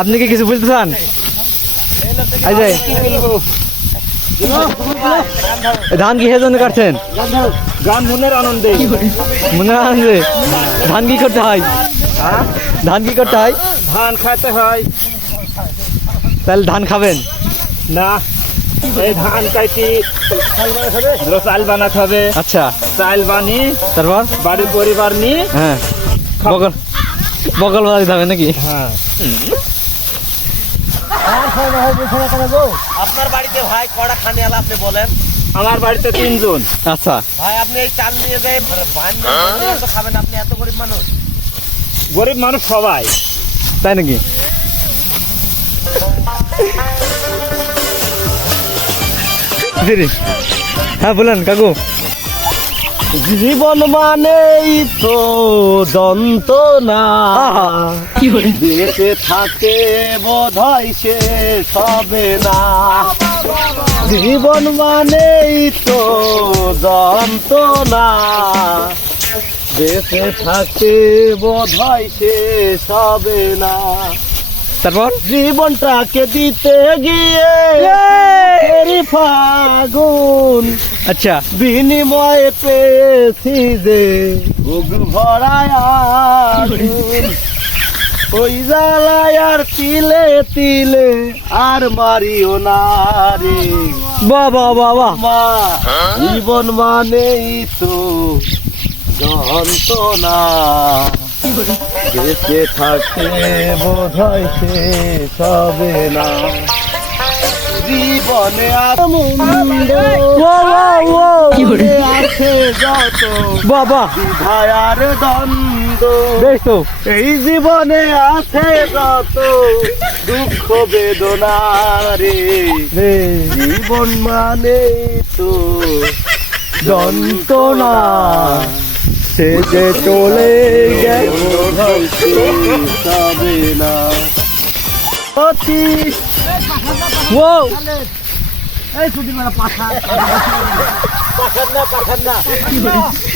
আপনি কি কিছু বলতে চান? ধান কি জন্য কাটছেন? গান মনের আনন্দে। মনে আছে ধান কি করতে হয়? ধান কি করতে হয়? ধান খাইতে হয়। তাহলে ধান খাবেন? না এই ধান কাটি চাল বানাতে হবে। আচ্ছা। চাল বানি তারপর? বাড়ির পরিবার নিয়ে হ্যাঁ। বগল বাজাতে হবে নাকি? হ্যাঁ। আপনার বাড়িতে ভাই কড়া খানে আলা আপনি বলেন। আমার বাড়িতে তিনজন। আচ্ছা। ভাই আপনি এই চাল নিয়ে যাই তো খাবেন আপনি এত গরিব মানুষ। গরিব মানুষ সবাই। তাই নাকি? হ্যাঁ বলেন কাকু। জীবন মানেই তো যন্ত্রণা। বেঁচে থাকে বোধ হয় সে সবে না। জীবন মানেই তো যন্ত্রণা। বেঁচে থাকে বোধ হয় সে সবে না। তারপর? জীবনটাকে দিতে গিয়ে ফাগুন আচ্ছা। বিনিময়ে পেয়েছি যে বুক ভরায় আগুন। ওই জ্বালায় আর তিলে তিলে আর মারিও না রে। বাবা বাহ মা জীবন মানেই তো যন্ত্রণা। বেঁচে থাকে বোধ হয় সে সবে না। জীবনে আছে যত বাহ বিধায়ার দ্বন্দ্ব। বেশ তো। এই জীবনে আছে যত দুঃখ বেদনা রে। জীবন মানে তো যন্ত্রণা। সে যে চলে গেল যাবে না। অতি ও এই মারা পাখা পাখার না পাখার না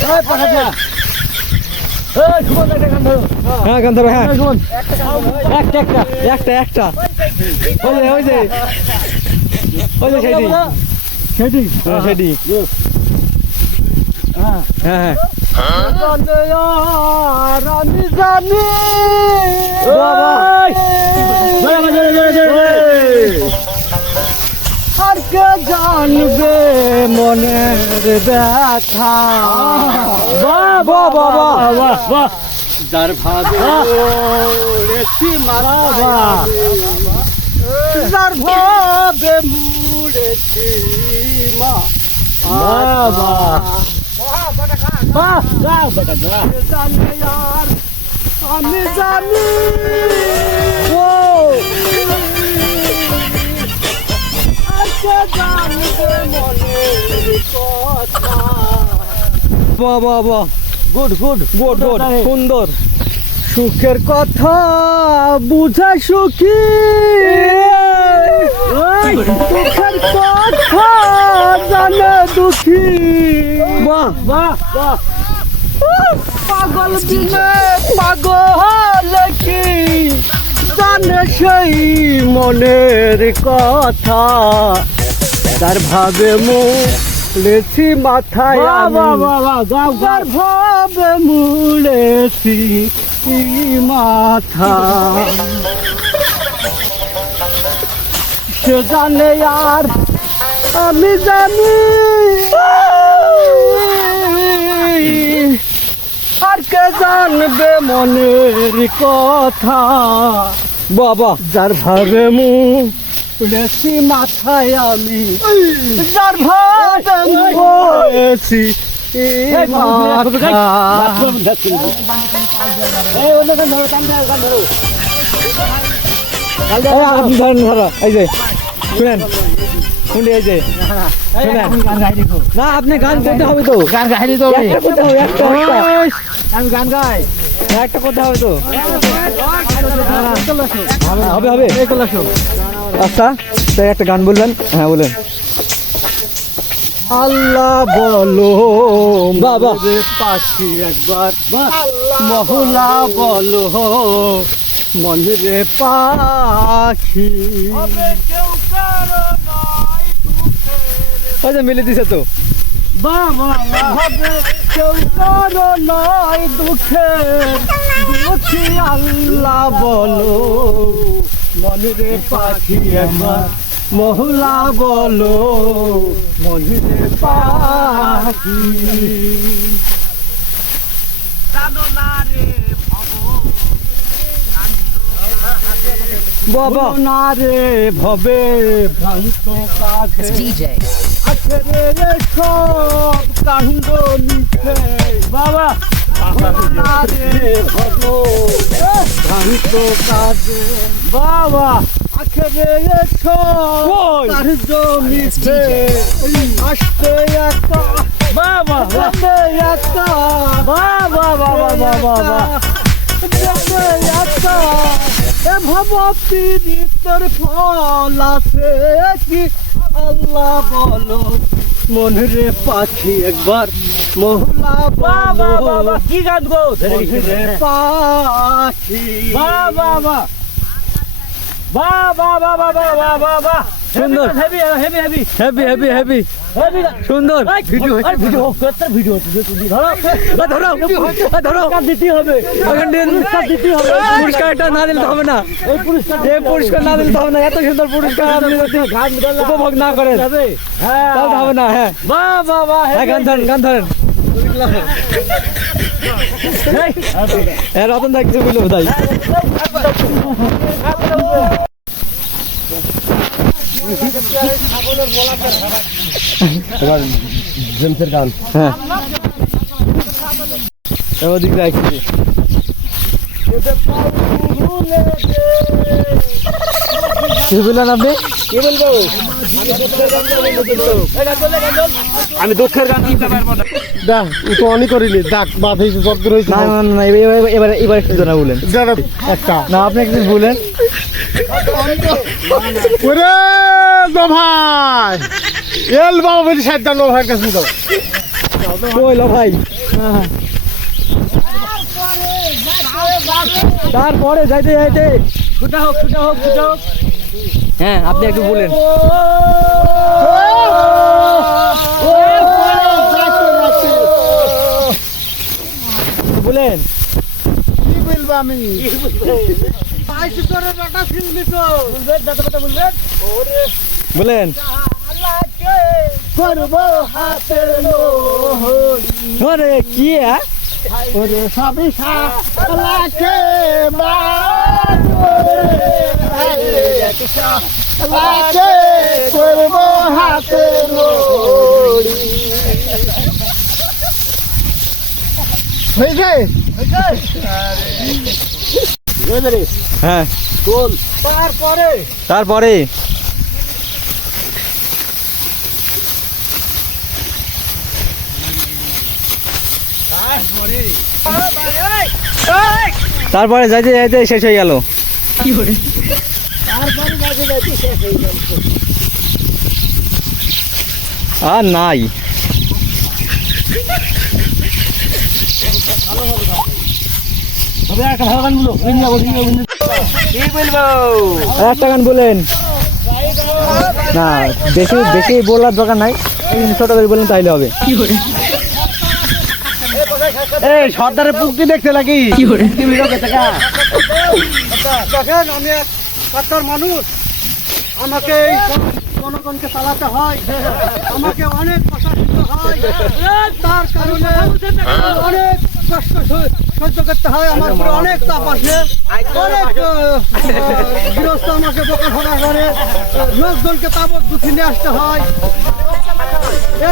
এই পাখার না এই সুমন একটা গান ধরো হ্যাঁ গান ধরো হ্যাঁ। একটা একটা একটা একটা। ওই যে ওই যে। ওই যে সেটি সেটি হ্যাঁ, সেটি হ্যাঁ। হ্যাঁ হ্যাঁ। রানি জানি কে জানবে মনের ব্যথা? বাহ বাহ বাহ বাহ বাহ যার ভাবে মারা যার ভাবে মুড়েছি মা। বাহ বাহ। বেটা গা জানে यार আমি জানি। বাহ বাহ গুড গুড গুড সুন্দর। সুখের কথা, বুঝা সুখী। দুঃখের কথা, জানে দুঃখী। বাহ বাহ পাগল দিনে পাগল কি? জানে সেই মনের কথা। তার ভাবে মুড়েছি মাথায় যার ভাবে মুড়েছি মাথা। সে জানে আর আমি জানি। আর কে জানবে মনের কথা? বাবা যার ভাবে মু উড়েছি মাথায় আমি যার ভাবে আপনি ধরেন ধরো এই যে শুনেন শুনি এই যে না আপনি গান করতে হবে তো গান গাইনি তো। আমি গান গাই হ্যাঁ, একটা করতে হবে তো। হবে হবে। আচ্ছা তাই একটা গান বলবেন। হ্যাঁ বলেন। আল্লাহ বলো বাহ। পাখি একবার। মহলা বলো মন্দিরে পাখি। মিলে দিছে তো। বাবা। কেউ কারও নয় দুঃখে দুঃখী আল্লাহ বলো। মনিরে পাখি আমার মহলা বলো। মনিরে পাখি জানো না রে ভব বাবা না রে ভবে ভ্রান্ত কাছে DJ. আখেরে রে সব কাণ্ড মিছে বাবা না রে ভব ভ্রান্ত কাছে বাবা আখেরে রে সব কই? কার্য মিছে আসতে একটা বাবা আসতে একটা বাবা বাবা বাবা বাবা আসতে একটা এ ভব পীড়িতের ফল আছে কি? আল্লাহ বলো মনরে পাখি একবার মহলা বাবা বাবা কি গান গো? পাখি। বাবা বাবা বাবা বাবা বাবা বাবা সুন্দর। Heavy heavy heavy happy happy heavy সুন্দর। ভিডিও ভিডিও কত ভিডিও ধরো। ধরো। ধরো দিতে হবে। পুরস্কার দিতে হবে। পুরস্কারটা না দিলে হবে না। এই পুরস্কার যে পুরস্কার না দিলে হবে না। এত সুন্দর পুরস্কার আপনি যদি উপভোগ না করেন। হবে হ্যাঁ। তাহলে হবে না হ্যাঁ। বাহ বাহ বাহ হ্যাঁ গান ধরেন গান ধরেন। হ্যাঁ রতন দা কিছু বলল তাই। জেমসের গান। হ্যাঁ। এবার দিক রাখছি কি বললেন আপনি? কি বলব? আমি দুঃখের গান শুনতে পারব না। দেখ ও তো অনেক করিনি ডাক বাদ হয়েছে জব্দ রয়েছে না না না এবার এবার- এবার এবার একটু জানা বলেন। একটা। না আপনি একটু বলেন। ওরে ভাই। এল বাবা বলি সাইডটা নো ভাইয়ের কাছে দাও কইলো ভাই। তারপরে যাইতে যাইতে। হোক হোক হোক। হ্যাঁ আপনি একটু বলেন। বলেন। কি বলব আমি বলেন কি ওরে সবই করব হাতে হয়েছে হ্যাঁ। তারপরে? তারপরে তারপরে যাইতে যাইতে শেষ হয়ে গেল। কি বলব আর নাই। একটা গান বলেন। না বেশি বেশি বলার দরকার নাই। ছোট করে বলেন তাইলে হবে। কি এই সর্দারের পুকটি দেখতে লাগি দেখেন আমি এক মানুষ। আমাকে এই জন- জনগণকে চালাতে হয়। আমাকে অনেক কষ্ট দিতে হয়। তার কারণে অনেক কষ্ট সহ্য করতে হয়। আমার উপরে অনেক চাপ আসে অনেক গৃহস্থ আমাকে বোকা ফোকা করে। লোকজনকে তাবৎ দুঃখী নিয়ে আসতে হয়।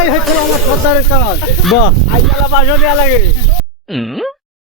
এই হচ্ছে আমার সর্দারের কাজ। বাহ। আইলা বাসনে লাগে।